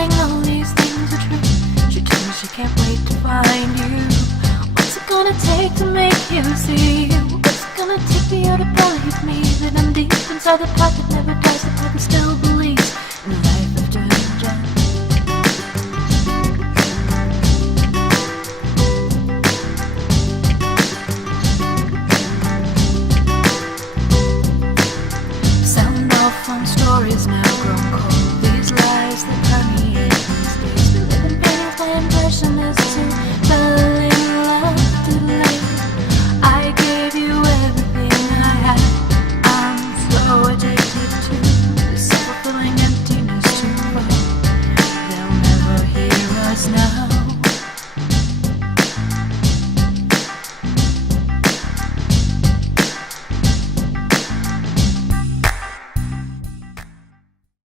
feeling all these things are true. She told me she can't wait to find you. What's it gonna take to make you see? What's it gonna take for you to believe me? That I'm deep inside the part that never dies, that never still believes in a life after death. Sound off on stories now grown cold.